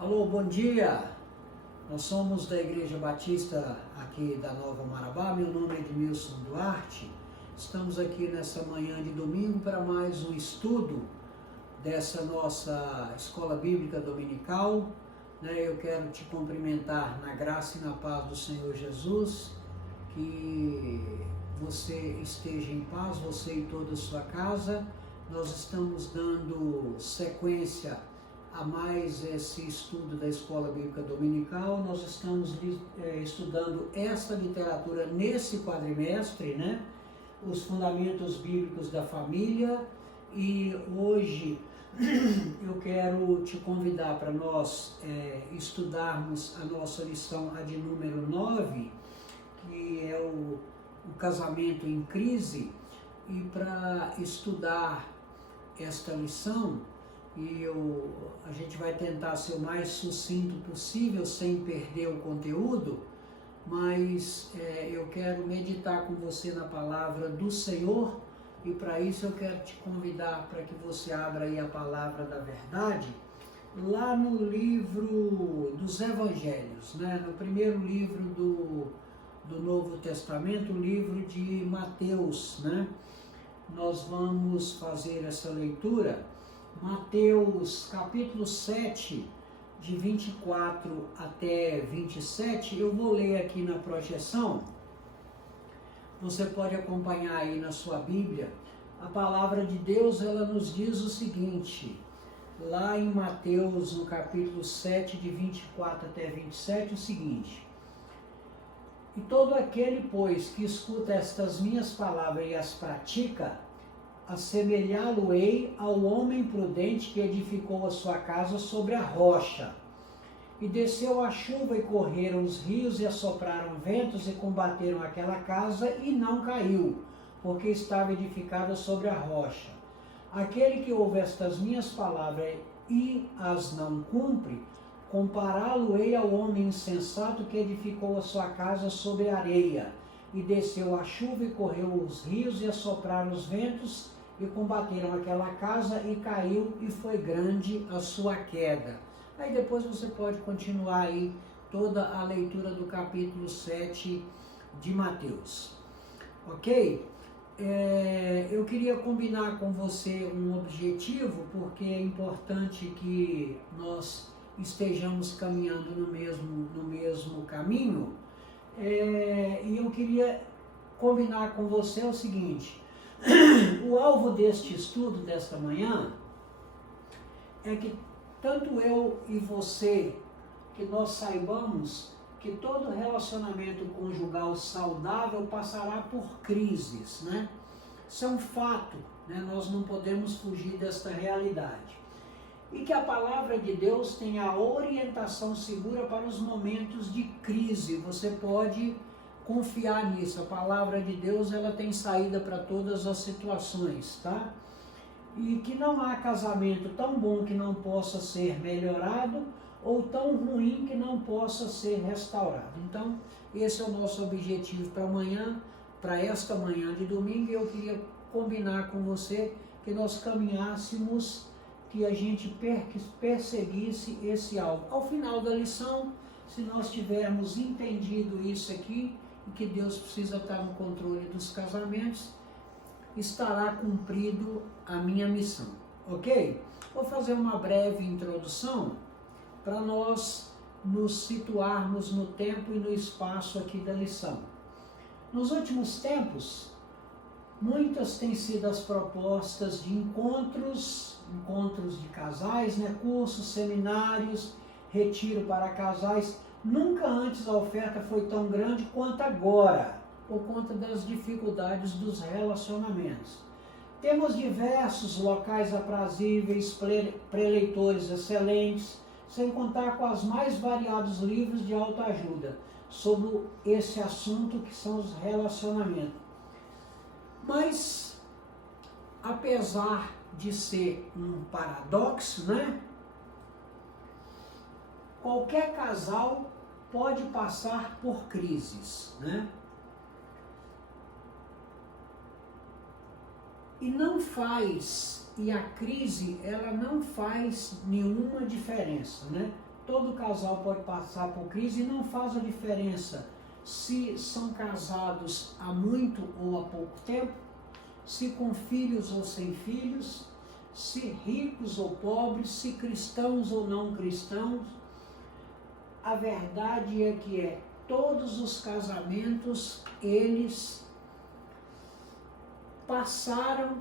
Alô, bom dia! Nós somos da Igreja Batista aqui da Nova Marabá, meu nome é Edmilson Duarte. Estamos aqui nessa manhã de domingo para mais um estudo dessa nossa Escola Bíblica Dominical. Eu quero te cumprimentar na graça e na paz do Senhor Jesus, que você esteja em paz, você e toda a sua casa. Nós estamos dando sequência a mais esse estudo da Escola Bíblica Dominical. Nós estamos estudando esta literatura nesse quadrimestre, os fundamentos bíblicos da família, e hoje eu quero te convidar para nós estudarmos a nossa lição, a de número 9, que é o casamento em crise. E para estudar esta lição, a gente vai tentar ser o mais sucinto possível, sem perder o conteúdo, mas eu quero meditar com você na palavra do Senhor, e para isso eu quero te convidar para que você abra aí a palavra da verdade, lá no livro dos Evangelhos, no primeiro livro do Novo Testamento, o livro de Mateus, Nós vamos fazer essa leitura. Mateus capítulo 7, de 24 até 27, eu vou ler aqui na projeção. Você pode acompanhar aí na sua Bíblia. A palavra de Deus, ela nos diz o seguinte, lá em Mateus, no capítulo 7, de 24 até 27, o seguinte: E todo aquele, pois, que escuta estas minhas palavras e as pratica, assemelhá-lo-ei ao homem prudente que edificou a sua casa sobre a rocha. E desceu a chuva e correram os rios e assopraram ventos e combateram aquela casa e não caiu, porque estava edificada sobre a rocha. Aquele que ouve estas minhas palavras e as não cumpre, compará-lo-ei ao homem insensato que edificou a sua casa sobre a areia. E desceu a chuva e correu os rios e assopraram os ventos e combateram aquela casa e caiu, e foi grande a sua queda. Aí depois você pode continuar aí toda a leitura do capítulo 7 de Mateus. Ok? Eu queria combinar com você um objetivo, porque é importante que nós estejamos caminhando no mesmo caminho. E eu queria combinar com você o seguinte: o alvo deste estudo desta manhã é que tanto eu e você, que nós saibamos que todo relacionamento conjugal saudável passará por crises, Isso é um fato, Nós não podemos fugir desta realidade. E que a palavra de Deus tenha a orientação segura para os momentos de crise. Você pode confiar nisso. A palavra de Deus, ela tem saída para todas as situações, tá? E que não há casamento tão bom que não possa ser melhorado, ou tão ruim que não possa ser restaurado. Então, esse é o nosso objetivo para amanhã, para esta manhã de domingo. E eu queria combinar com você que nós caminhássemos, que a gente perseguisse esse alvo. Ao final da lição, se nós tivermos entendido isso aqui, e que Deus precisa estar no controle dos casamentos, estará cumprido a minha missão, ok? Vou fazer uma breve introdução para nós nos situarmos no tempo e no espaço aqui da lição. Nos últimos tempos, muitas têm sido as propostas de encontros de casais, cursos, seminários, retiro para casais. Nunca antes a oferta foi tão grande quanto agora, por conta das dificuldades dos relacionamentos. Temos diversos locais aprazíveis, preleitores excelentes, sem contar com os mais variados livros de autoajuda sobre esse assunto que são os relacionamentos. Mas, apesar de ser um paradoxo, qualquer casal pode passar por crises, E a crise, ela não faz nenhuma diferença, todo casal pode passar por crise e não faz a diferença se são casados há muito ou há pouco tempo, se com filhos ou sem filhos, se ricos ou pobres, se cristãos ou não cristãos. A verdade é que todos os casamentos, eles passaram,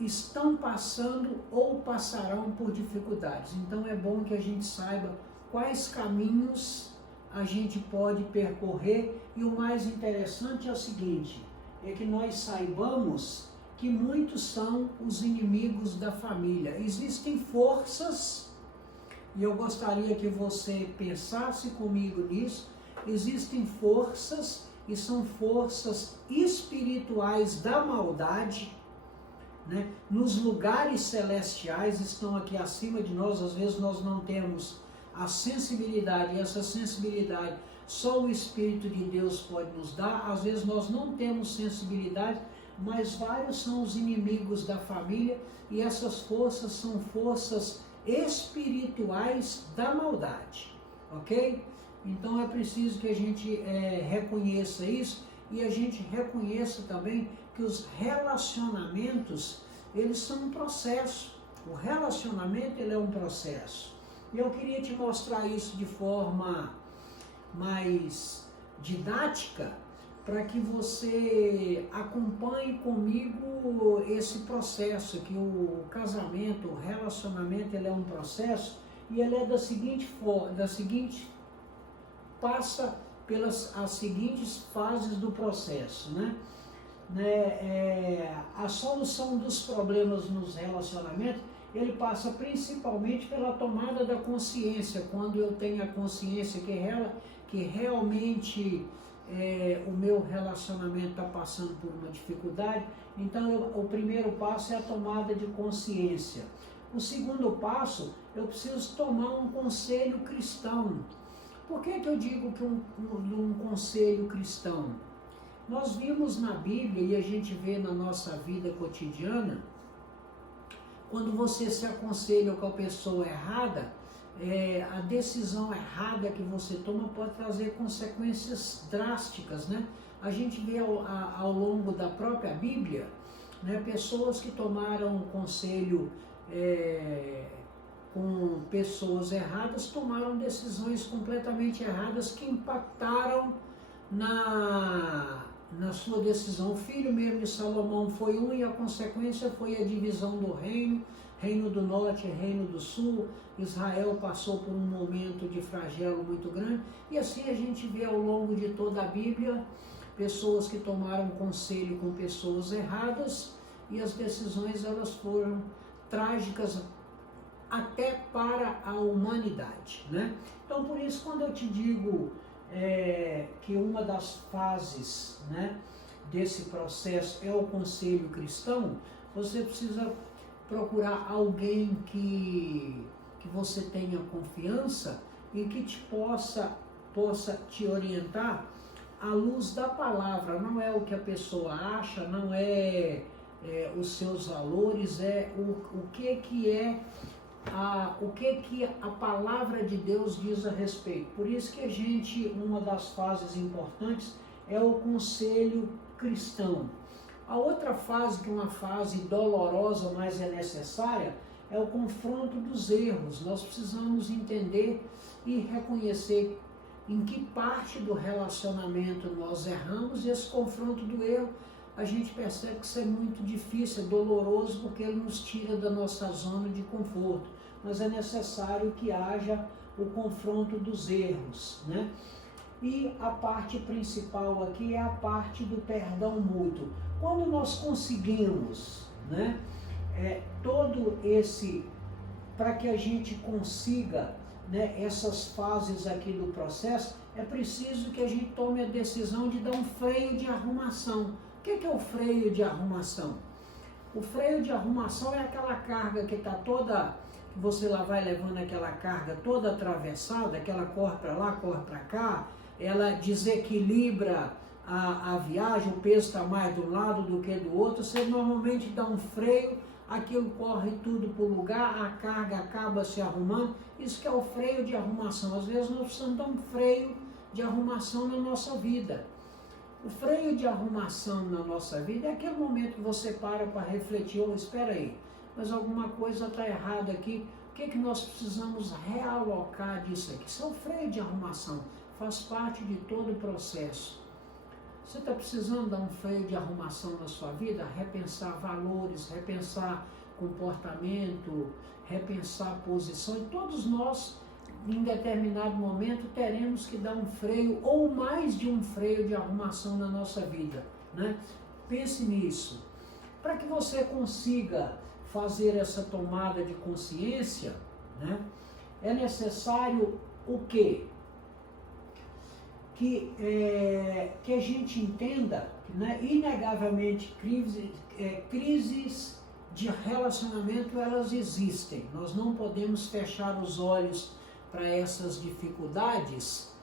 estão passando ou passarão por dificuldades. Então é bom que a gente saiba quais caminhos a gente pode percorrer, e o mais interessante é o seguinte, é que nós saibamos que muitos são os inimigos da família. Existem forças, e eu gostaria que você pensasse comigo nisso, existem forças, e são forças espirituais da maldade, né? Nos lugares celestiais, estão aqui acima de nós. Às vezes nós não temos a sensibilidade, e essa sensibilidade só o Espírito de Deus pode nos dar. Às vezes nós não temos sensibilidade, mas vários são os inimigos da família, e essas forças são forças espirituais da maldade, ok? Então é preciso que a gente reconheça isso, e a gente reconheça também que os relacionamentos, eles são um processo. O relacionamento, ele é um processo. E eu queria te mostrar isso de forma mais didática, para que você acompanhe comigo esse processo, que o casamento, o relacionamento, ele é um processo, e ele é da seguinte forma, passa pelas as seguintes fases do processo, né? A solução dos problemas nos relacionamentos, ele passa principalmente pela tomada da consciência. Quando eu tenho a consciência que realmente o meu relacionamento está passando por uma dificuldade, então o primeiro passo é a tomada de consciência. O segundo passo, eu preciso tomar um conselho cristão. Por que eu digo que um conselho cristão? Nós vimos na Bíblia, e a gente vê na nossa vida cotidiana, quando você se aconselha com a pessoa errada, a decisão errada que você toma pode trazer consequências drásticas, né? A gente vê ao longo da própria Bíblia, né, pessoas que tomaram conselho com pessoas erradas, tomaram decisões completamente erradas que impactaram na sua decisão. O filho mesmo de Salomão foi um, e a consequência foi a divisão do reino, reino do norte e reino do sul. Israel passou por um momento de flagelo muito grande, e assim a gente vê ao longo de toda a Bíblia, pessoas que tomaram conselho com pessoas erradas, e as decisões elas foram trágicas até para a humanidade, né? Então, por isso, quando eu te digo que uma das fases, né, desse processo é o conselho cristão, você precisa procurar alguém que você tenha confiança e que te possa te orientar à luz da palavra. Não é o que a pessoa acha, não é os seus valores, é o que a palavra de Deus diz a respeito. Por isso que uma das fases importantes é o conselho cristão. A outra fase, que é uma fase dolorosa, mas é necessária, é o confronto dos erros. Nós precisamos entender e reconhecer em que parte do relacionamento nós erramos, e esse confronto do erro, a gente percebe que isso é muito difícil, é doloroso, porque ele nos tira da nossa zona de conforto. Mas é necessário que haja o confronto dos erros, né? E a parte principal aqui é a parte do perdão mútuo. Quando nós conseguimos, né, para que a gente consiga, né, essas fases aqui do processo, é preciso que a gente tome a decisão de dar um freio de arrumação. O que é o freio de arrumação? O freio de arrumação é aquela carga que está toda, você lá vai levando aquela carga toda atravessada, que ela corre para lá, corre para cá, ela desequilibra a viagem, o peso está mais de um lado do que do outro. Você normalmente dá um freio, aquilo corre tudo para o lugar, a carga acaba se arrumando, Isso que é o freio de arrumação. Às vezes nós precisamos dar um freio de arrumação na nossa vida. O freio de arrumação na nossa vida é aquele momento que você para refletir, espera aí, mas alguma coisa está errada aqui, o que nós precisamos realocar disso aqui? Isso é o freio de arrumação, faz parte de todo o processo. Você está precisando dar um freio de arrumação na sua vida? Repensar valores, repensar comportamento, repensar posição, e todos nós, em determinado momento, teremos que dar um freio ou mais de um freio de arrumação na nossa vida, né? Pense nisso. Para que você consiga fazer essa tomada de consciência, né, é necessário o quê? Que a gente entenda, né, inegavelmente, crises de relacionamento, elas existem. Nós não podemos fechar os olhos para essas dificuldades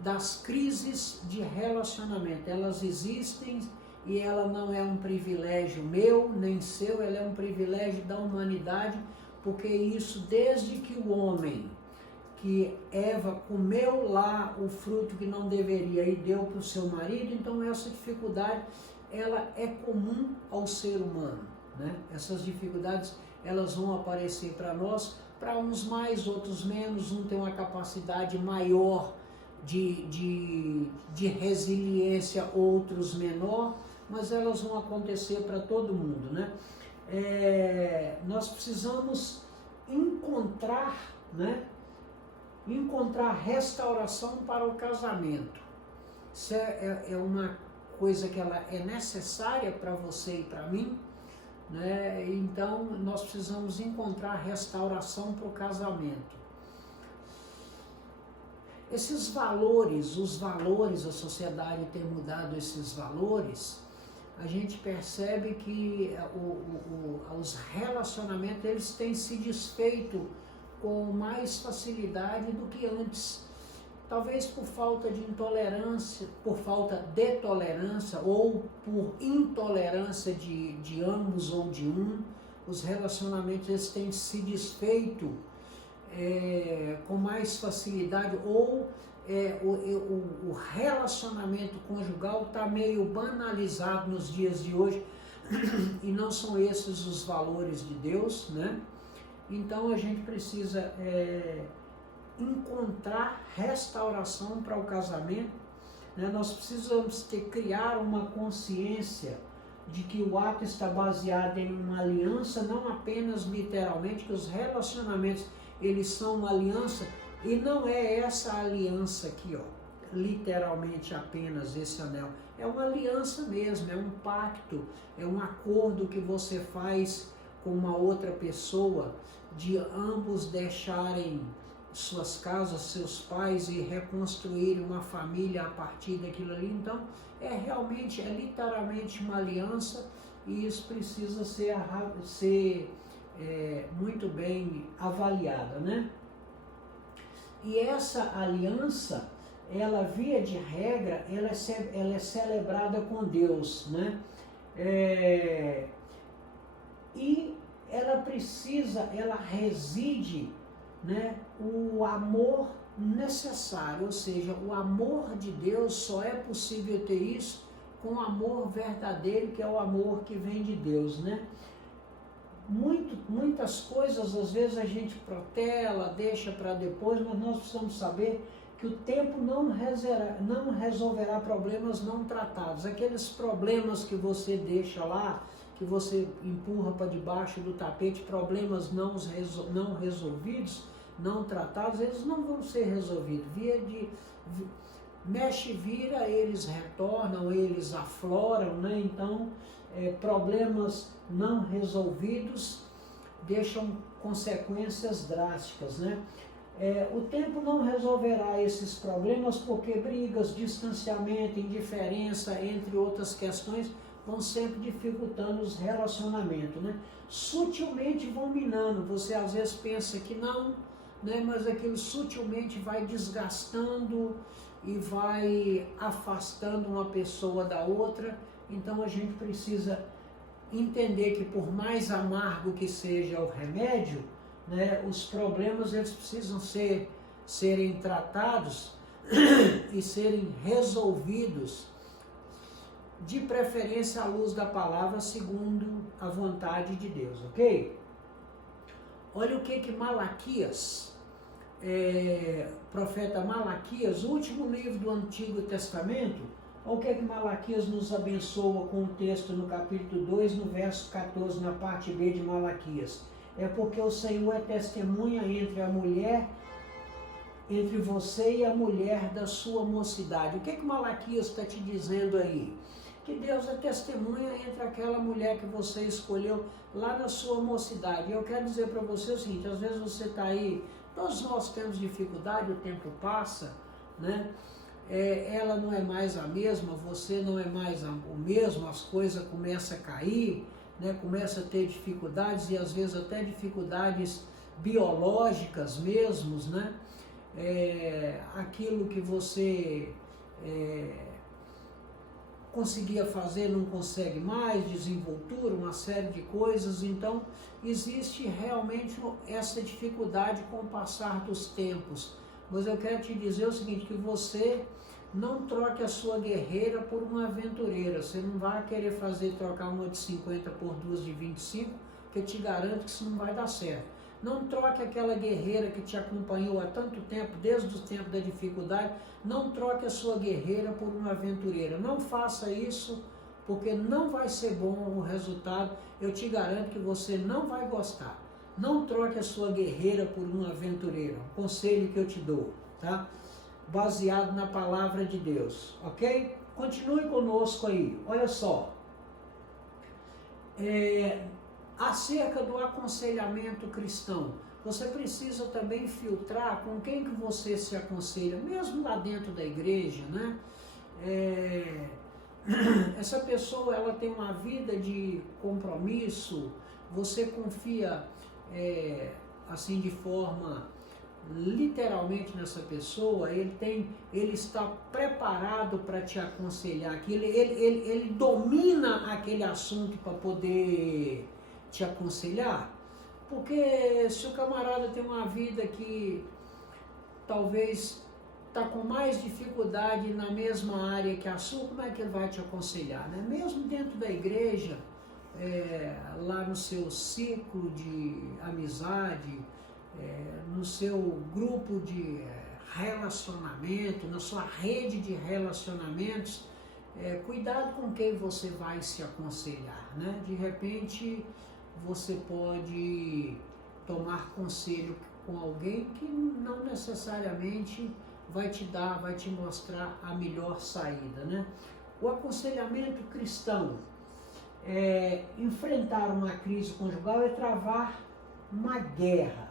das crises de relacionamento. Elas existem e ela não é um privilégio meu nem seu, ela é um privilégio da humanidade, porque isso desde que o homem, que Eva comeu lá o fruto que não deveria e deu para o seu marido, então essa dificuldade ela é comum ao ser humano, né? Essas dificuldades elas vão aparecer para nós, para uns mais, outros menos, um tem uma capacidade maior de resiliência, outros menor, mas elas vão acontecer para todo mundo, né? Nós precisamos encontrar, né? Encontrar restauração para o casamento. Isso é uma coisa que ela é necessária para você e para mim, né? Então nós precisamos encontrar restauração para o casamento. Esses valores, os valores, a sociedade tem mudado esses valores, a gente percebe que os relacionamentos eles têm se desfeito com mais facilidade do que antes. Talvez por falta de intolerância, por falta de tolerância ou por intolerância de ambos ou de um, os relacionamentos eles têm se desfeito com mais facilidade, ou o relacionamento conjugal está meio banalizado nos dias de hoje e não são esses os valores de Deus, né? Então a gente precisa encontrar restauração para o casamento, né? Nós precisamos criar uma consciência de que o ato está baseado em uma aliança, não apenas literalmente, que os relacionamentos eles são uma aliança, e não é essa aliança aqui, ó, literalmente apenas esse anel, é uma aliança mesmo, é um pacto, é um acordo que você faz com uma outra pessoa, de ambos deixarem suas casas, seus pais e reconstruir uma família a partir daquilo ali. Então realmente, literalmente uma aliança, e isso precisa ser muito bem avaliada, né? E essa aliança, ela via de regra, ela é celebrada com Deus, né? E ela reside, né, o amor necessário, ou seja, o amor de Deus, só é possível ter isso com o amor verdadeiro, que é o amor que vem de Deus, né? Muitas coisas, às vezes a gente protela, deixa para depois, mas nós precisamos saber que o tempo não resolverá problemas não tratados. Aqueles problemas que você deixa lá, que você empurra para debaixo do tapete, problemas não resolvidos, não tratados, eles não vão ser resolvidos. Mexe e vira, eles retornam, eles afloram, né? Então, problemas não resolvidos deixam consequências drásticas, né? O tempo não resolverá esses problemas, porque brigas, distanciamento, indiferença, entre outras questões, vão sempre dificultando os relacionamentos, né? Sutilmente vão minando. Você às vezes pensa que não, né? Mas aquilo sutilmente vai desgastando e vai afastando uma pessoa da outra. Então a gente precisa entender que, por mais amargo que seja o remédio, né, os problemas eles precisam serem tratados e serem resolvidos, de preferência à luz da palavra, segundo a vontade de Deus, ok? Olha o que Malaquias, profeta Malaquias, o último livro do Antigo Testamento, olha o que Malaquias nos abençoa com o texto no capítulo 2, no verso 14, na parte B de Malaquias. É porque o Senhor é testemunha entre a mulher, entre você e a mulher da sua mocidade. O que Malaquias está te dizendo aí? Que Deus é testemunha entre aquela mulher que você escolheu lá na sua mocidade. Eu quero dizer para você o seguinte, às vezes você está aí, todos nós temos dificuldade, o tempo passa, né? Ela não é mais a mesma, você não é mais o mesmo, as coisas começam a cair, né? Começa a ter dificuldades e às vezes até dificuldades biológicas mesmos, né? Aquilo que você conseguia fazer não consegue mais, desenvoltura, uma série de coisas. Então existe realmente essa dificuldade com o passar dos tempos. Mas eu quero te dizer o seguinte, que você não troque a sua guerreira por uma aventureira. Você não vai querer trocar uma de 50 por duas de 25, que eu te garanto que isso não vai dar certo. Não troque aquela guerreira que te acompanhou há tanto tempo, desde o tempo da dificuldade. Não troque a sua guerreira por uma aventureira. Não faça isso, porque não vai ser bom o resultado. Eu te garanto que você não vai gostar. Não troque a sua guerreira por uma aventureira. Um conselho que eu te dou, tá? Baseado na palavra de Deus, ok? Continue conosco aí. Olha só. Acerca do aconselhamento cristão, você precisa também filtrar com quem que você se aconselha, mesmo lá dentro da igreja, né? Essa pessoa, ela tem uma vida de compromisso, você confia, assim, de forma literalmente nessa pessoa, ele está preparado para te aconselhar, que ele domina aquele assunto para poder te aconselhar. Porque se o camarada tem uma vida que talvez está com mais dificuldade na mesma área que a sua, como é que ele vai te aconselhar, né? Mesmo dentro da igreja, lá no seu ciclo de amizade, no seu grupo de relacionamento, na sua rede de relacionamentos, cuidado com quem você vai se aconselhar, né? De repente você pode tomar conselho com alguém que não necessariamente vai te mostrar a melhor saída, né? O aconselhamento cristão, enfrentar uma crise conjugal é travar uma guerra.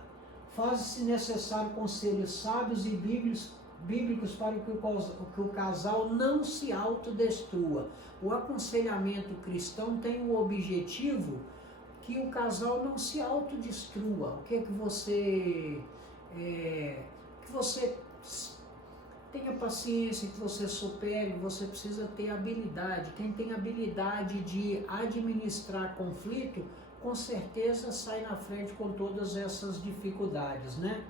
Faz-se necessário conselhos sábios e bíblicos para que o casal não se autodestrua. O aconselhamento cristão tem o objetivo que o casal não se autodestrua. O que você tenha paciência, que você supere. Você precisa ter habilidade. Quem tem habilidade de administrar conflito, com certeza sai na frente com todas essas dificuldades, né?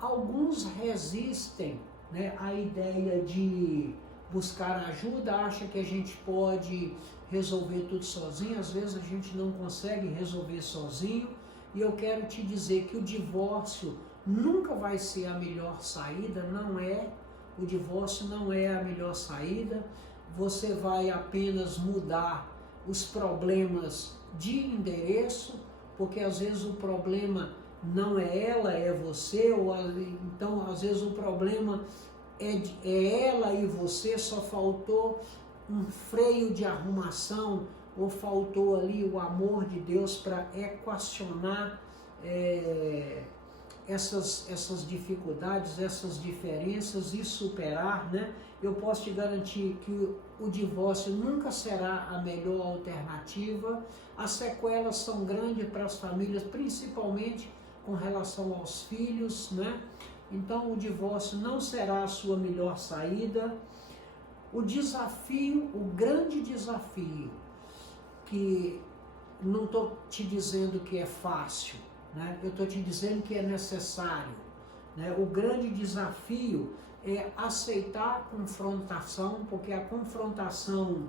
Alguns resistem, né, à ideia de buscar ajuda, acham que a gente pode resolver tudo sozinho. Às vezes a gente não consegue resolver sozinho, e eu quero te dizer que o divórcio nunca vai ser a melhor saída, o divórcio não é a melhor saída. Você vai apenas mudar os problemas de endereço, porque às vezes o problema não é ela, é você, então às vezes o problema é ela e você, só faltou um freio de arrumação, ou faltou ali o amor de Deus para equacionar essas dificuldades, essas diferenças e superar, né? Eu posso te garantir que o divórcio nunca será a melhor alternativa. As sequelas são grandes para as famílias, principalmente com relação aos filhos, né? Então o divórcio não será a sua melhor saída. O grande desafio que não estou te dizendo que é fácil, né? Eu estou te dizendo que é necessário, né? O grande desafio é aceitar a confrontação, porque a confrontação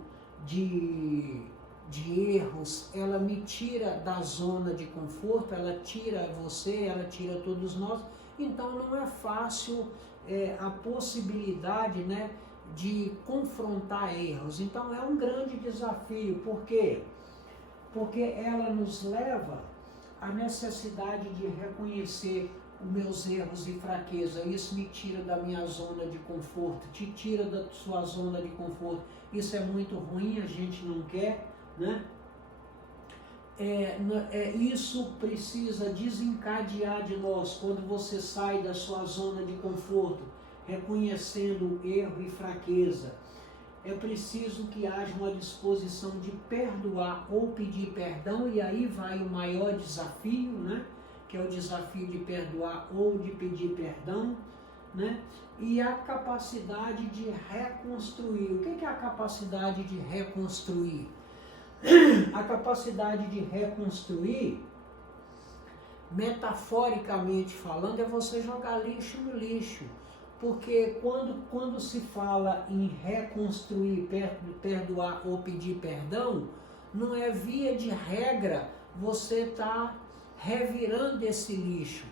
de erros, ela me tira da zona de conforto, ela tira você, ela tira todos nós, então não é fácil a possibilidade, né, de confrontar erros. Então é um grande desafio, por quê? Porque ela nos leva à necessidade de reconhecer os meus erros e fraqueza. Isso me tira da minha zona de conforto, te tira da sua zona de conforto. Isso é muito ruim, a gente não quer, né? Isso precisa desencadear de nós quando você sai da sua zona de conforto, reconhecendo erro e fraqueza. É preciso que haja uma disposição de perdoar ou pedir perdão, e aí vai o maior desafio, né? Que é o desafio de perdoar ou de pedir perdão, né? E a capacidade de reconstruir. O que é a capacidade de reconstruir? A capacidade de reconstruir, metaforicamente falando, é você jogar lixo no lixo. Porque quando se fala em reconstruir, perdoar ou pedir perdão, não é via de regra você está revirando esse lixo.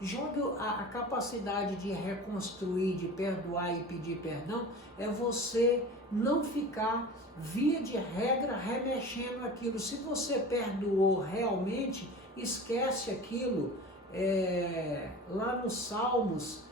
Jogue a capacidade de reconstruir, de perdoar e pedir perdão, é você não ficar, via de regra, remexendo aquilo. Se você perdoou realmente, esquece aquilo. Lá nos Salmos,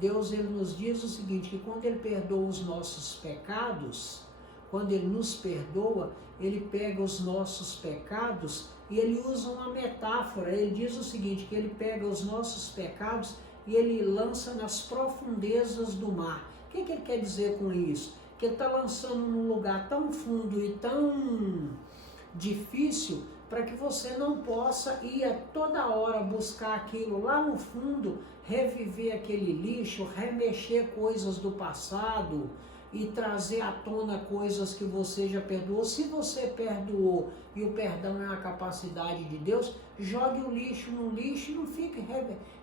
Deus ele nos diz o seguinte, que quando ele perdoa os nossos pecados, quando ele nos perdoa, ele pega os nossos pecados e ele usa uma metáfora. Ele diz o seguinte, que ele pega os nossos pecados e ele lança nas profundezas do mar. O que ele quer dizer com isso? Que ele está lançando num lugar tão fundo e tão difícil para que você não possa ir a toda hora buscar aquilo lá no fundo, reviver aquele lixo, remexer coisas do passado e trazer à tona coisas que você já perdoou. Se você perdoou e o perdão é a capacidade de Deus, jogue o lixo no lixo e não fique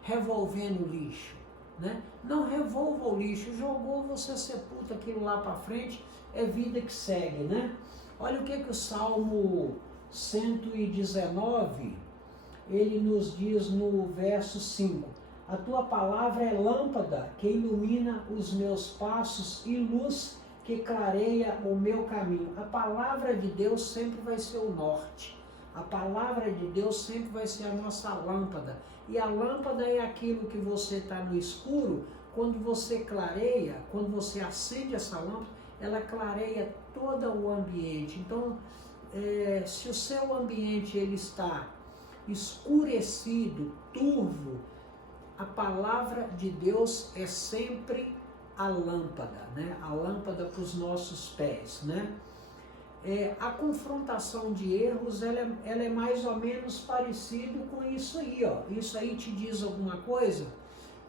revolvendo o lixo, né? Não revolva o lixo, jogou, você sepulta aquilo lá para frente, é vida que segue, né? Olha o que o Salmo 119, ele nos diz no verso 5, a tua palavra é lâmpada que ilumina os meus passos e luz que clareia o meu caminho. A palavra de Deus sempre vai ser o norte. A palavra de Deus sempre vai ser a nossa lâmpada. E a lâmpada é aquilo que você está no escuro, quando você clareia, quando você acende essa lâmpada, ela clareia todo o ambiente. Então, se o seu ambiente ele está escurecido, turvo, a palavra de Deus é sempre a lâmpada, né? A lâmpada para os nossos pés, né? A confrontação de erros, ela é mais ou menos parecido com isso aí, ó. Isso aí te diz alguma coisa?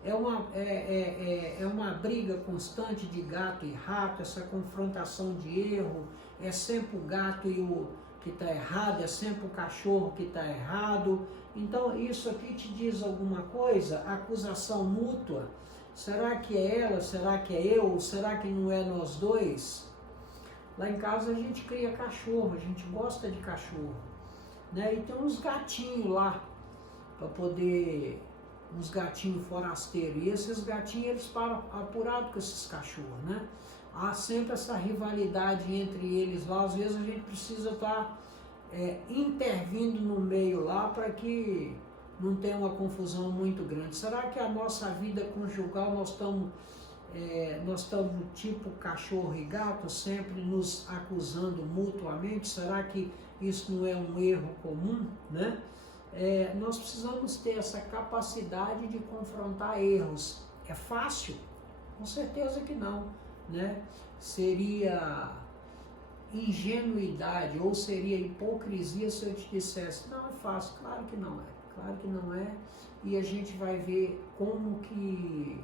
É uma briga constante de gato e rato, essa confrontação de erro, é sempre o gato e o que está errado, é sempre o cachorro que está errado. Então isso aqui te diz alguma coisa? Acusação mútua, será que é ela, será que é eu, será que não é nós dois? Lá em casa a gente cria cachorro, a gente gosta de cachorro, né? E tem uns gatinhos lá, para poder, uns gatinhos forasteiros, e esses gatinhos eles param apurados com esses cachorros, né? Há sempre essa rivalidade entre eles lá, às vezes a gente precisa estar intervindo no meio lá para que não tenha uma confusão muito grande. Será que a nossa vida conjugal nós estamos tipo cachorro e gato, sempre nos acusando mutuamente? Será que isso não é um erro comum, né? Nós precisamos ter essa capacidade de confrontar erros. É fácil? Com certeza que não, né? Seria ingenuidade ou seria hipocrisia se eu te dissesse, não é fácil. Claro que não é, claro que não é, e a gente vai ver como que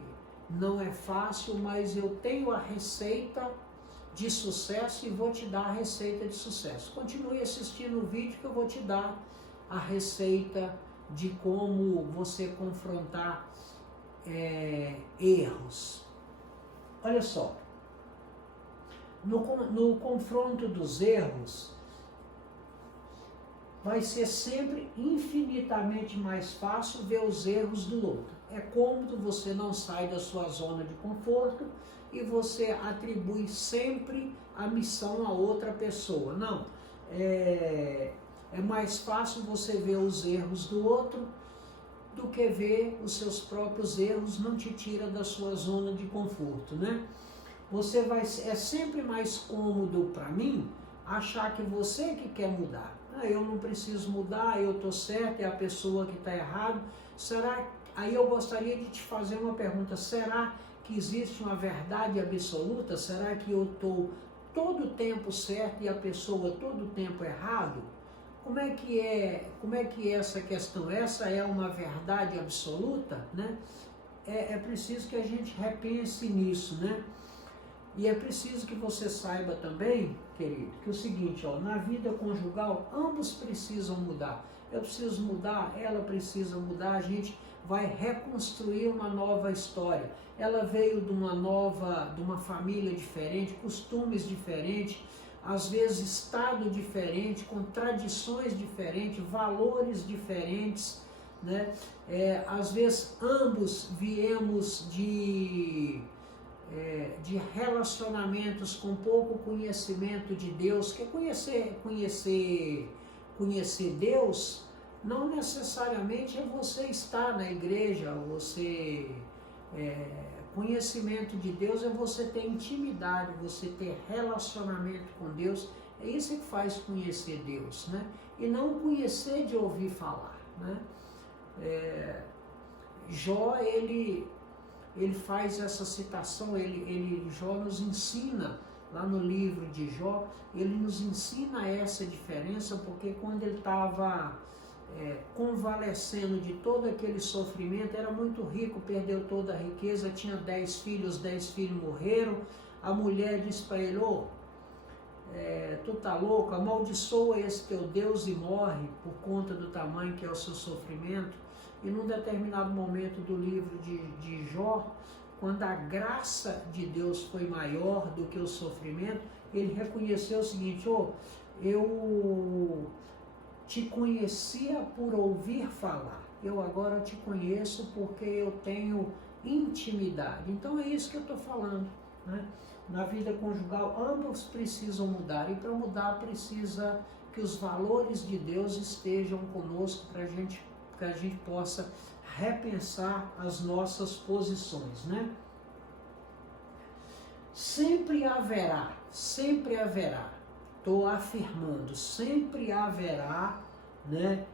não é fácil, mas eu tenho a receita de sucesso e vou te dar a receita de sucesso. Continue assistindo o vídeo que eu vou te dar a receita de como você confrontar erros. Olha só, no confronto dos erros, vai ser sempre infinitamente mais fácil ver os erros do outro. É cômodo, você não sai da sua zona de conforto e você atribui sempre a missão a outra pessoa. Não, é mais fácil você ver os erros do outro do que ver os seus próprios erros, não te tira da sua zona de conforto, né? É sempre mais cômodo para mim achar que você que quer mudar. Eu não preciso mudar, eu estou certo, é a pessoa que está errado. Aí eu gostaria de te fazer uma pergunta, será que existe uma verdade absoluta? Será que eu estou todo o tempo certo e a pessoa todo o tempo errado? Como é que é essa questão? Essa é uma verdade absoluta, né? É preciso que a gente repense nisso, né? E é preciso que você saiba também, querido, que é o seguinte, na vida conjugal, ambos precisam mudar. Eu preciso mudar, ela precisa mudar, a gente vai reconstruir uma nova história. Ela veio de uma família diferente, costumes diferentes, às vezes estado diferente, com tradições diferentes, valores diferentes, né? Às vezes ambos viemos de relacionamentos com pouco conhecimento de Deus, que conhecer Deus não necessariamente é você estar na igreja, conhecimento de Deus é você ter intimidade, você ter relacionamento com Deus, é isso que faz conhecer Deus, né? E não conhecer de ouvir falar, né? Jó, ele faz essa citação, Jó nos ensina, lá no livro de Jó, ele nos ensina essa diferença, porque quando ele estava convalescendo de todo aquele sofrimento, era muito rico, perdeu toda a riqueza, tinha 10 filhos, 10 filhos morreram, a mulher disse para ele, tu tá louco, amaldiçoa esse teu Deus e morre por conta do tamanho que é o seu sofrimento. E num determinado momento do livro de Jó, quando a graça de Deus foi maior do que o sofrimento, ele reconheceu o seguinte, eu te conhecia por ouvir falar, eu agora te conheço porque eu tenho intimidade. Então é isso que eu estou falando, né? Na vida conjugal, ambos precisam mudar, e para mudar precisa que os valores de Deus estejam conosco para que a gente possa repensar as nossas posições, né? Sempre haverá, estou afirmando, sempre haverá, né,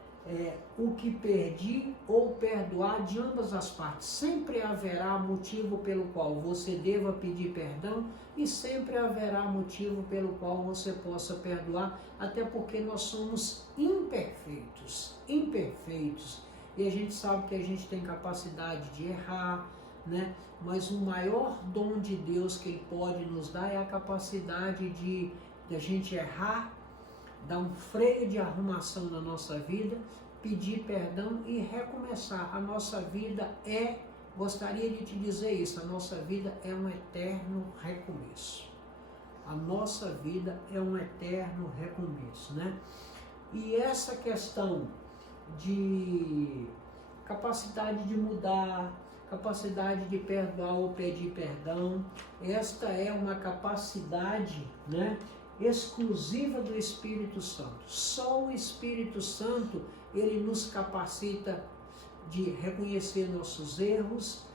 o que perdi ou perdoar de ambas as partes. Sempre haverá motivo pelo qual você deva pedir perdão e sempre haverá motivo pelo qual você possa perdoar, até porque nós somos imperfeitos, e a gente sabe que a gente tem capacidade de errar, né? Mas o maior dom de Deus que Ele pode nos dar é a capacidade de a gente errar, dar um freio de arrumação na nossa vida, pedir perdão e recomeçar. A nossa vida gostaria de te dizer isso, a nossa vida é um eterno recomeço. A nossa vida é um eterno recomeço, né? E essa questão de capacidade de mudar, capacidade de perdoar ou pedir perdão, esta é uma capacidade, né, exclusiva do Espírito Santo. Só o Espírito Santo, ele nos capacita de reconhecer nossos erros,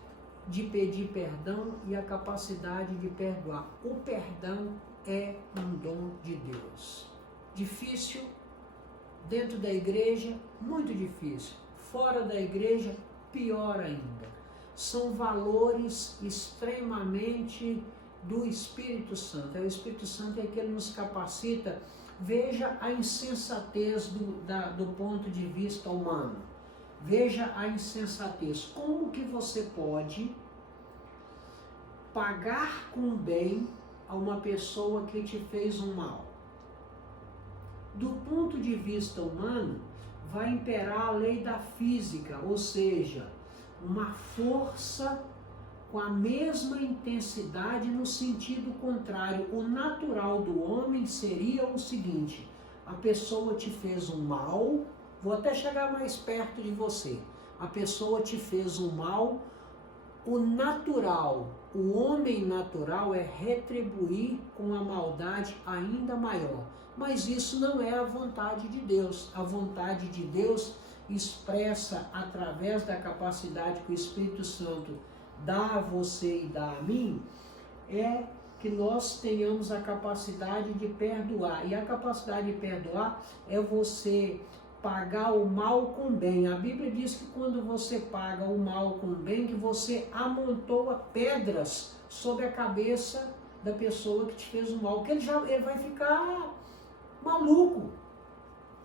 de pedir perdão e a capacidade de perdoar. O perdão é um dom de Deus. Difícil dentro da igreja, muito difícil. Fora da igreja, pior ainda. São valores extremamente do Espírito Santo. O Espírito Santo é que ele nos capacita. Veja a insensatez do ponto de vista humano. Veja a insensatez. Como que você pode pagar com bem a uma pessoa que te fez um mal. Do ponto de vista humano, vai imperar a lei da física, ou seja, uma força com a mesma intensidade no sentido contrário. O natural do homem seria o seguinte: a pessoa te fez um mal, vou até chegar mais perto de você, a pessoa te fez um mal, o natural, o homem natural é retribuir com a maldade ainda maior. Mas isso não é a vontade de Deus. A vontade de Deus expressa através da capacidade que o Espírito Santo dá a você e dá a mim, é que nós tenhamos a capacidade de perdoar. E a capacidade de perdoar é você pagar o mal com bem. A Bíblia diz que quando você paga o mal com bem, que você amontoa pedras sobre a cabeça da pessoa que te fez o mal, que ele vai ficar maluco.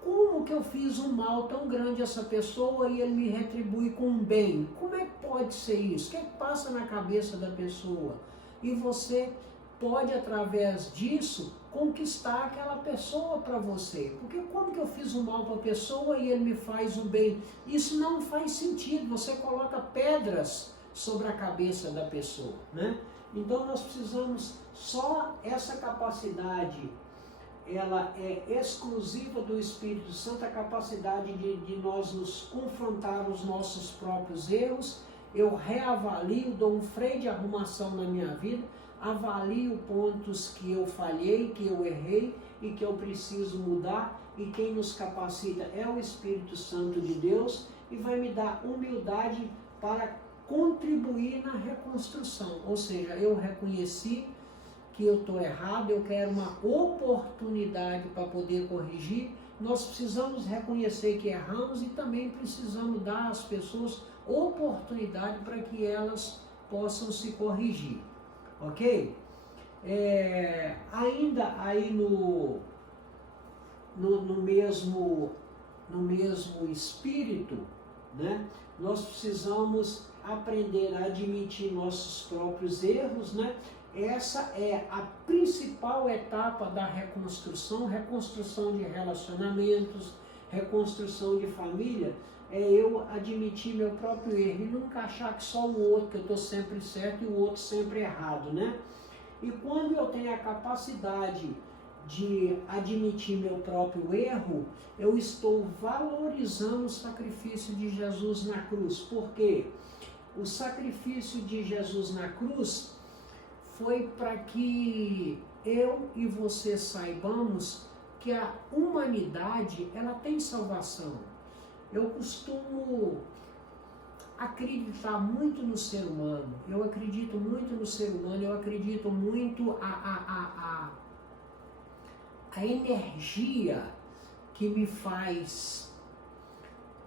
Como que eu fiz um mal tão grande a essa pessoa e ele me retribui com um bem? Como é que pode ser isso? O que é que passa na cabeça da pessoa? E você pode, através disso, conquistar aquela pessoa para você. Porque como que eu fiz um mal para a pessoa e ele me faz um bem? Isso não faz sentido. Você coloca pedras sobre a cabeça da pessoa, né? Então nós precisamos, só essa capacidade, ela é exclusiva do Espírito Santo, a capacidade de nós nos confrontar os nossos próprios erros. Eu reavalio, dou um freio de arrumação na minha vida, avalio pontos que eu falhei, que eu errei e que eu preciso mudar, e quem nos capacita é o Espírito Santo de Deus, e vai me dar humildade para contribuir na reconstrução. Ou seja, eu reconheci que eu estou errado, eu quero uma oportunidade para poder corrigir. Nós precisamos reconhecer que erramos e também precisamos dar às pessoas oportunidade para que elas possam se corrigir, ok? Ainda aí no mesmo espírito, né? Nós precisamos aprender a admitir nossos próprios erros, né? Essa é a principal etapa da reconstrução de relacionamentos, reconstrução de família, é eu admitir meu próprio erro e nunca achar que só o outro, que eu estou sempre certo e o outro sempre errado, né? E quando eu tenho a capacidade de admitir meu próprio erro, eu estou valorizando o sacrifício de Jesus na cruz. Por quê? O sacrifício de Jesus na cruz foi para que eu e você saibamos que a humanidade, ela tem salvação. Eu costumo acreditar muito no ser humano, eu acredito muito no ser humano, eu acredito muito a energia que me faz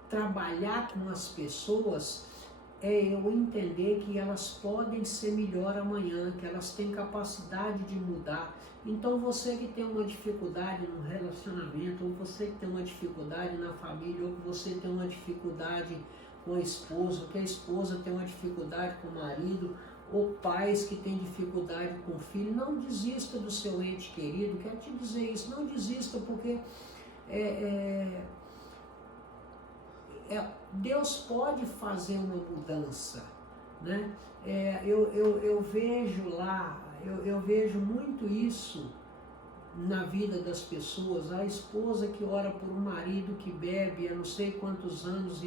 trabalhar com as pessoas é eu entender que elas podem ser melhor amanhã, que elas têm capacidade de mudar. Então você que tem uma dificuldade no relacionamento, ou você que tem uma dificuldade na família, ou que você tem uma dificuldade com a esposa, ou que a esposa tem uma dificuldade com o marido, ou pais que têm dificuldade com o filho, não desista do seu ente querido. Quero te dizer isso, não desista, porque Deus pode fazer uma mudança, né? Eu vejo lá, eu vejo muito isso na vida das pessoas. A esposa que ora por um marido que bebe há não sei quantos anos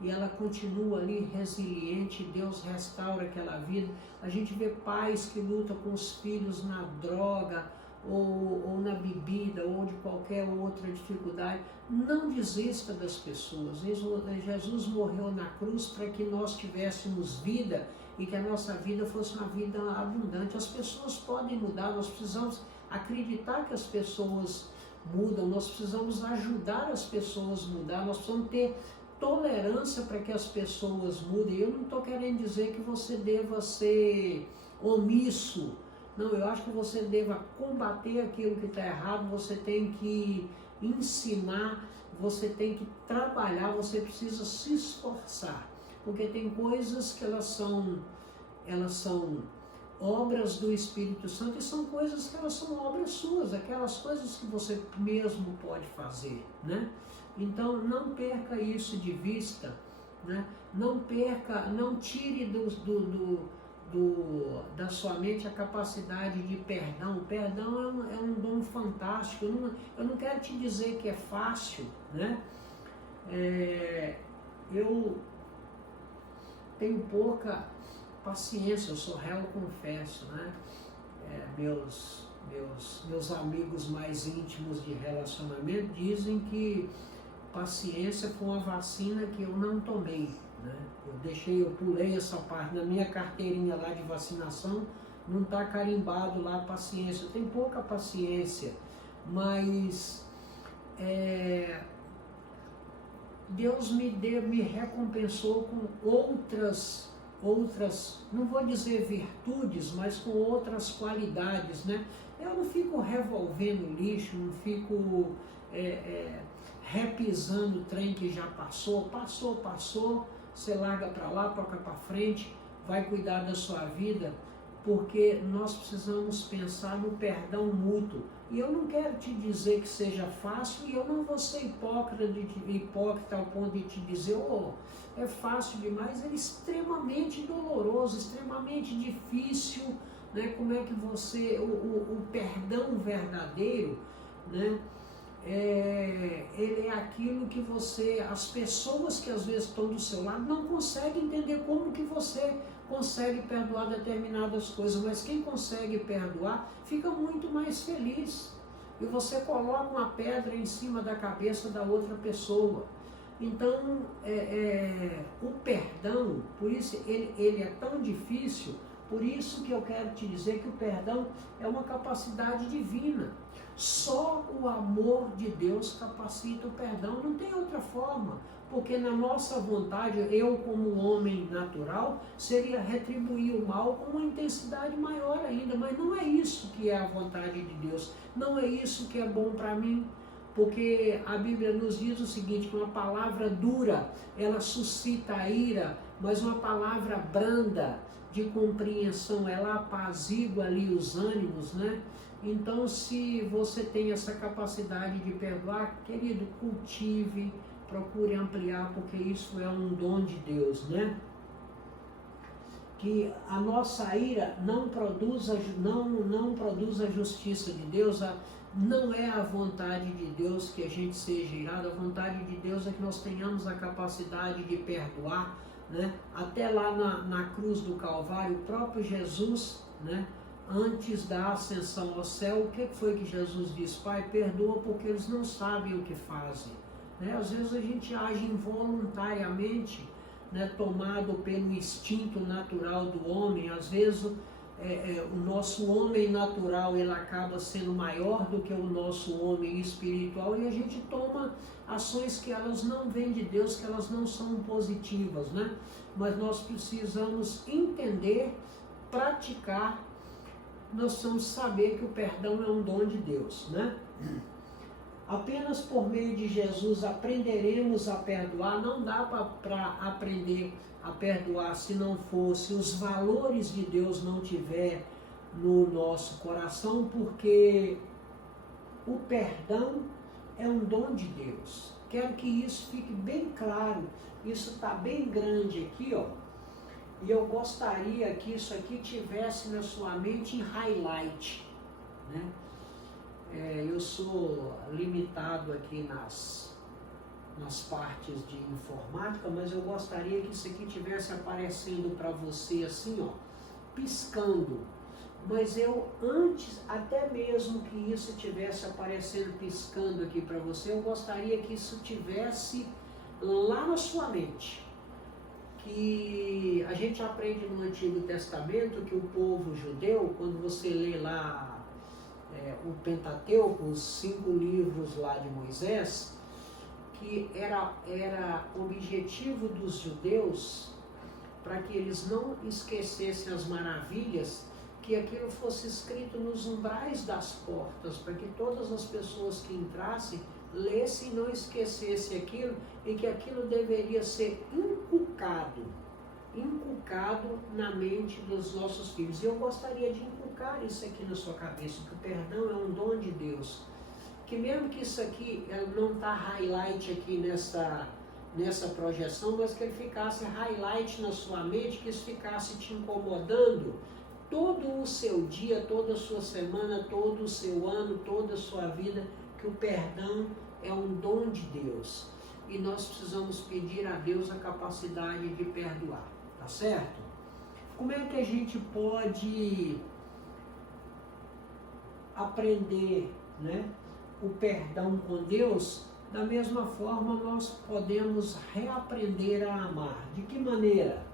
e ela continua ali resiliente, Deus restaura aquela vida. A gente vê pais que lutam com os filhos na droga, ou na bebida, ou de qualquer outra dificuldade. Não desista das pessoas. Jesus morreu na cruz para que nós tivéssemos vida e que a nossa vida fosse uma vida abundante. As pessoas podem mudar, nós precisamos acreditar que as pessoas mudam, nós precisamos ajudar as pessoas a mudar, nós precisamos ter tolerância para que as pessoas mudem. Eu não estou querendo dizer que você deva ser omisso. Não, eu acho que você deva combater aquilo que está errado, você tem que ensinar, você tem que trabalhar, você precisa se esforçar. Porque tem coisas que elas são obras do Espírito Santo, e são coisas que elas são obras suas, aquelas coisas que você mesmo pode fazer, né? Então não perca isso de vista, né? Não perca, não tire da sua mente a capacidade de perdão. Perdão é um dom fantástico. Eu não quero te dizer que é fácil, né? Eu tenho pouca paciência, eu sou réu, confesso, né? Meus amigos mais íntimos de relacionamento dizem que paciência foi uma vacina que eu não tomei, né? Eu pulei essa parte. Na minha carteirinha lá de vacinação não está carimbado lá paciência. Eu tenho pouca paciência, mas Deus me recompensou com outras, não vou dizer virtudes, mas com outras qualidades, né? Eu não fico revolvendo lixo, não fico repisando o trem que já passou, você larga para lá, toca para frente, vai cuidar da sua vida, porque nós precisamos pensar no perdão mútuo. E eu não quero te dizer que seja fácil, e eu não vou ser hipócrita ao ponto de te dizer, é fácil demais. É extremamente doloroso, extremamente difícil, né? Como é que o perdão verdadeiro, né? Ele é aquilo que as pessoas que às vezes estão do seu lado não conseguem entender como que você consegue perdoar determinadas coisas, mas quem consegue perdoar fica muito mais feliz, e você coloca uma pedra em cima da cabeça da outra pessoa. Então, o perdão, por isso ele é tão difícil, por isso que eu quero te dizer que o perdão é uma capacidade divina. Só o amor de Deus capacita o perdão, não tem outra forma, porque na nossa vontade, eu como homem natural, seria retribuir o mal com uma intensidade maior ainda, mas não é isso que é a vontade de Deus, não é isso que é bom para mim, porque a Bíblia nos diz o seguinte, que uma palavra dura, ela suscita a ira, mas uma palavra branda, de compreensão, ela apazigua ali os ânimos, né? Então, se você tem essa capacidade de perdoar, querido, cultive, procure ampliar, porque isso é um dom de Deus, né? Que a nossa ira não produz a justiça de Deus, não é a vontade de Deus que a gente seja irado, a vontade de Deus é que nós tenhamos a capacidade de perdoar, né? Até lá na cruz do Calvário, o próprio Jesus, né? Antes da ascensão ao céu, o que foi que Jesus disse? Pai, perdoa porque eles não sabem o que fazem, né? Às vezes a gente age involuntariamente, né? Tomado pelo instinto natural do homem. Às vezes o nosso homem natural ele acaba sendo maior do que o nosso homem espiritual, e a gente toma ações que elas não vêm de Deus, que elas não são positivas, né? Mas nós precisamos entender, praticar, nós precisamos saber que o perdão é um dom de Deus, né? Apenas por meio de Jesus aprenderemos a perdoar. Não dá para aprender a perdoar se não fosse os valores de Deus não tiver no nosso coração, porque o perdão é um dom de Deus. Quero que isso fique bem claro. Isso está bem grande aqui, ó. E eu gostaria que isso aqui tivesse na sua mente em highlight, né? Eu sou limitado aqui nas partes de informática, mas eu gostaria que isso aqui tivesse aparecendo para você assim, ó, piscando. Mas eu, antes, até mesmo que isso tivesse aparecendo piscando aqui para você, eu gostaria que isso tivesse lá na sua mente. Que a gente aprende no Antigo Testamento que o povo judeu, quando você lê lá o Pentateuco, os 5 livros lá de Moisés, que era objetivo dos judeus, para que eles não esquecessem as maravilhas, que aquilo fosse escrito nos umbrais das portas, para que todas as pessoas que entrassem, lessem e não esquecessem aquilo, e que aquilo deveria ser inculcado inculcado na mente dos nossos filhos. E eu gostaria de inculcar isso aqui na sua cabeça, que o perdão é um dom de Deus. Que mesmo que isso aqui não está highlight aqui nessa projeção, mas que ele ficasse highlight na sua mente, que isso ficasse te incomodando todo o seu dia, toda a sua semana, todo o seu ano, toda a sua vida, que o perdão é um dom de Deus. E nós precisamos pedir a Deus a capacidade de perdoar, tá certo? Como é que a gente pode aprender, né, o perdão com Deus? Da mesma forma, nós podemos reaprender a amar. De que maneira?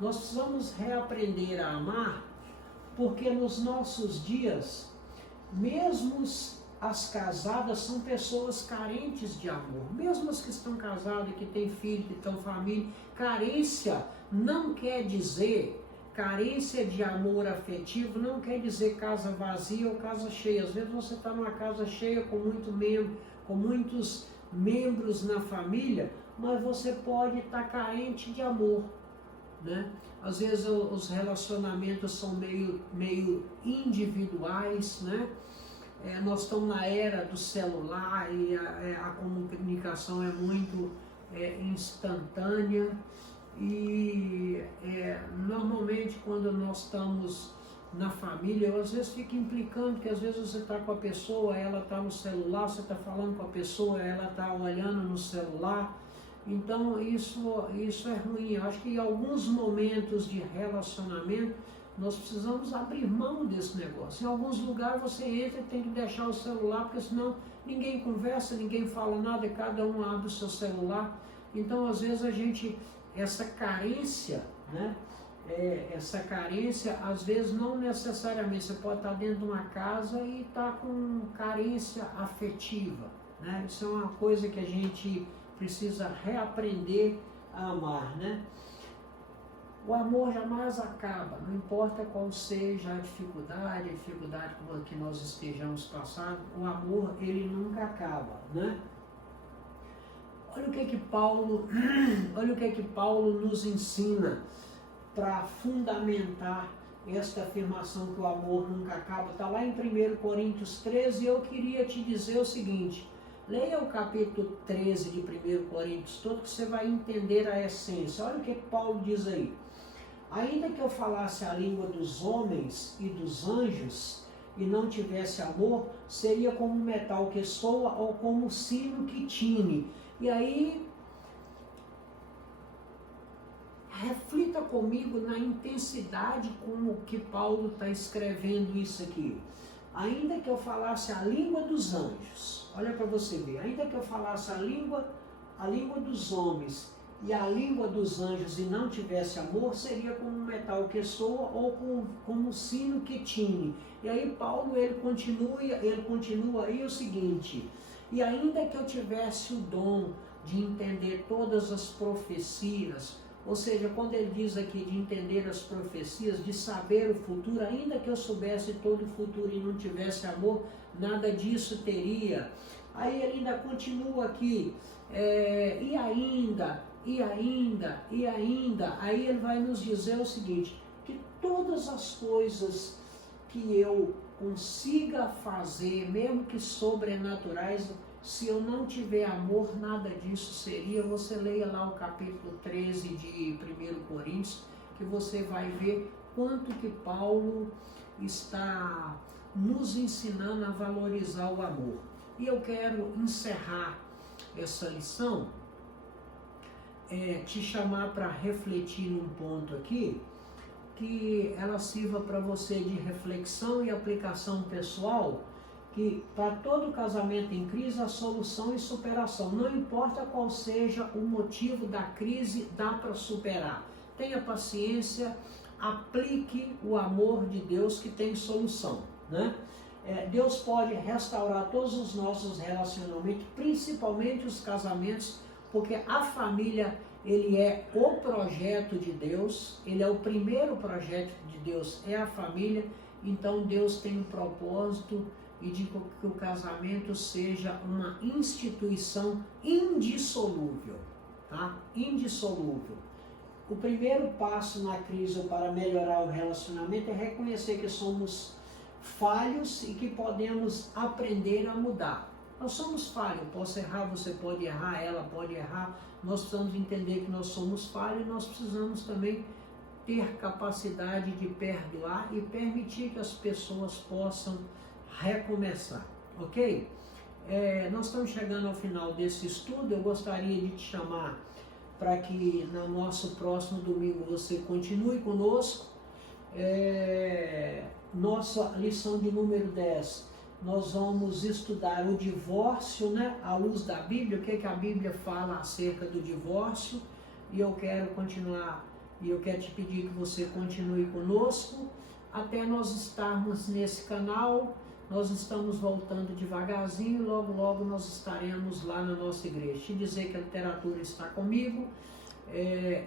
Nós precisamos reaprender a amar porque nos nossos dias, mesmo as casadas são pessoas carentes de amor. Mesmo as que estão casadas, que têm filho, que estão família, carência não quer dizer, carência de amor afetivo não quer dizer casa vazia ou casa cheia. Às vezes você está numa casa cheia com muitos membros na família, mas você pode estar carente de amor, né? Às vezes os relacionamentos são meio individuais, né? Nós estamos na era do celular e a comunicação é muito instantânea e normalmente quando nós estamos na família, eu às vezes fico implicando que às vezes você está com a pessoa, ela está no celular, você está falando com a pessoa, ela está olhando no celular. Então isso é ruim. Eu acho que em alguns momentos de relacionamento nós precisamos abrir mão desse negócio. Em alguns lugares você entra e tem que deixar o celular, porque senão ninguém conversa, ninguém fala nada, cada um abre o seu celular. Então às vezes essa carência, né? Essa carência, às vezes não necessariamente, você pode estar dentro de uma casa e estar com carência afetiva, né? Isso é uma coisa que a gente precisa reaprender a amar, né? O amor jamais acaba, não importa qual seja a dificuldade que nós estejamos passando, o amor, ele nunca acaba, né? Olha o que Paulo nos ensina para fundamentar esta afirmação que o amor nunca acaba. Está lá em 1 Coríntios 13, e eu queria te dizer o seguinte: leia o capítulo 13 de 1 Coríntios todo, que você vai entender a essência. Olha o que Paulo diz aí. Ainda que eu falasse a língua dos homens e dos anjos e não tivesse amor, seria como um metal que soa ou como um sino que tine. E aí, reflita comigo na intensidade com que Paulo está escrevendo isso aqui. Ainda que eu falasse a língua dos anjos, olha para você ver, ainda que eu falasse a língua dos homens e a língua dos anjos e não tivesse amor, seria como um metal que soa ou como um sino que tine. E aí Paulo ele continua aí o seguinte: e ainda que eu tivesse o dom de entender todas as profecias, ou seja, quando ele diz aqui de entender as profecias, de saber o futuro, ainda que eu soubesse todo o futuro e não tivesse amor, nada disso teria. Aí ele ainda continua aqui, e ainda, aí ele vai nos dizer o seguinte, que todas as coisas que eu consiga fazer, mesmo que sobrenaturais, se eu não tiver amor, nada disso seria. Você leia lá o capítulo 13 de 1 Coríntios, que você vai ver quanto que Paulo está nos ensinando a valorizar o amor. E eu quero encerrar essa lição, te chamar para refletir num ponto aqui, que ela sirva para você de reflexão e aplicação pessoal, que para todo casamento em crise, a solução e superação. Não importa qual seja o motivo da crise, dá para superar. Tenha paciência, aplique o amor de Deus que tem solução, né? Deus pode restaurar todos os nossos relacionamentos, principalmente os casamentos, porque a família, ele é o projeto de Deus, ele é o primeiro projeto de Deus, é a família. Então Deus tem um propósito e de que o casamento seja uma instituição indissolúvel, tá? Indissolúvel. o primeiro passo na crise para melhorar o relacionamento é reconhecer que somos falhos e que podemos aprender a mudar. Nós somos falhos, eu posso errar, você pode errar, ela pode errar. Nós precisamos entender que nós somos falhos e nós precisamos também ter capacidade de perdoar e permitir que as pessoas possam recomeçar, ok? Nós estamos chegando ao final desse estudo. Eu gostaria de te chamar para que no nosso próximo domingo você continue conosco. Nossa lição de número 10, nós vamos estudar o divórcio, né, à luz da Bíblia, o que a Bíblia fala acerca do divórcio, e eu quero continuar, e eu quero te pedir que você continue conosco, até nós estarmos nesse canal. Nós estamos voltando devagarzinho, logo logo nós estaremos lá na nossa igreja. Te dizer que a literatura está comigo,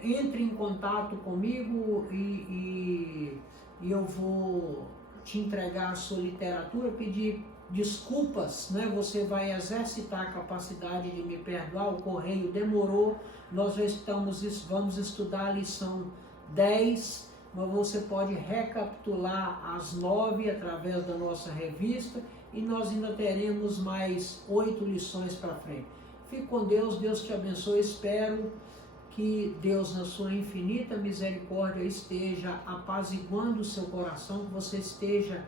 entre em contato comigo e eu vou te entregar a sua literatura, pedir desculpas, né? Você vai exercitar a capacidade de me perdoar, o correio demorou, nós já vamos estudar a lição 10, mas você pode recapitular às 9 através da nossa revista e nós ainda teremos mais 8 lições para frente. Fique com Deus, Deus te abençoe, espero que Deus, na sua infinita misericórdia, esteja apaziguando o seu coração, que você esteja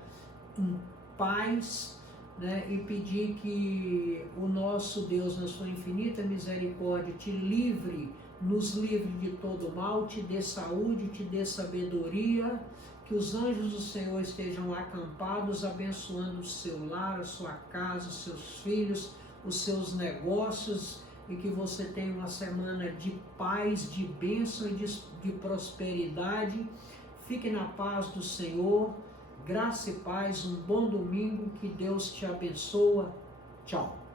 em paz, né? E pedir que o nosso Deus, na sua infinita misericórdia, te livre, nos livre de todo mal, te dê saúde, te dê sabedoria, que os anjos do Senhor estejam acampados, abençoando o seu lar, a sua casa, os seus filhos, os seus negócios, e que você tenha uma semana de paz, de bênção e de prosperidade. Fique na paz do Senhor, graça e paz, um bom domingo, que Deus te abençoe. Tchau.